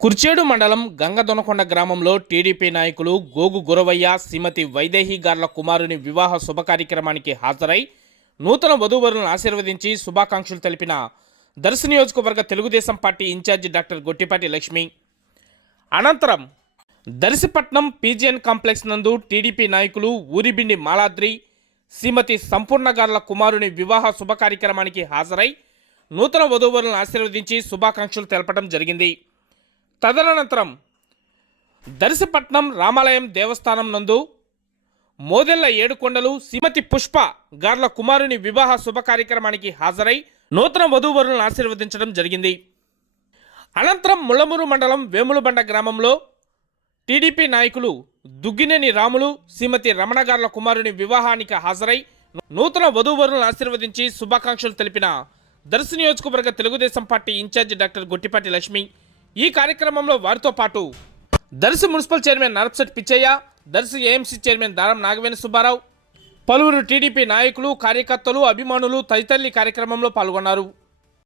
కుర్చేడు మండలం గంగదొనకొండ గ్రామంలో టీడీపీ నాయకులు గోగు గురవయ్య శ్రీమతి వైదేహి గార్ల కుమారుని వివాహ శుభ కార్యక్రమానికి హాజరై నూతన వధూవరులను ఆశీర్వదించి శుభాకాంక్షలు తెలిపిన దర్శి నియోజకవర్గ Telugu Desam party incharge doctor Gottipati Lakshmi. అనంతరం దర్శిపట్నం పీజీఎన్ కాంప్లెక్స్ నందు టీడీపీ నాయకులు ఊరిబిండి మాలాద్రి శ్రీమతి సంపూర్ణ గార్ల కుమారుని వివాహ శుభ కార్యక్రమానికి హాజరై నూతన వధూవరులను ఆశీర్వదించి శుభాకాంక్షలు తెలపడం జరిగింది. తదనంతరం దర్శిపట్నం రామాలయం దేవస్థానం నందు మోదెల్ల ఏడుకొండలు శ్రీమతి పుష్ప గార్ల కుమారుని వివాహ శుభ కార్యక్రమానికి హాజరై నూతన వధూవరులను ఆశీర్వదించడం జరిగింది. అనంతరం ముళ్ళమూరు మండలం వేములబండ గ్రామంలో టీడీపీ నాయకులు దుగ్గినేని రాములు శ్రీమతి రమణ గార్ల కుమారుని వివాహానికి హాజరై నూతన వధూవరులను ఆశీర్వదించి శుభాకాంక్షలు తెలిపిన దర్శి నియోజకవర్గ Telugu Desam party incharge doctor Gottipati Lakshmi. ఈ కార్యక్రమంలో వారితో పాటు Darsi municipal chairman Narapset Pichaiah, Darsi AMC chairman Daram Nagaveni Subbarao, పలువురు టీడీపీ నాయకులు, కార్యకర్తలు, అభిమానులు తదితరులు కార్యక్రమంలో పాల్గొన్నారు.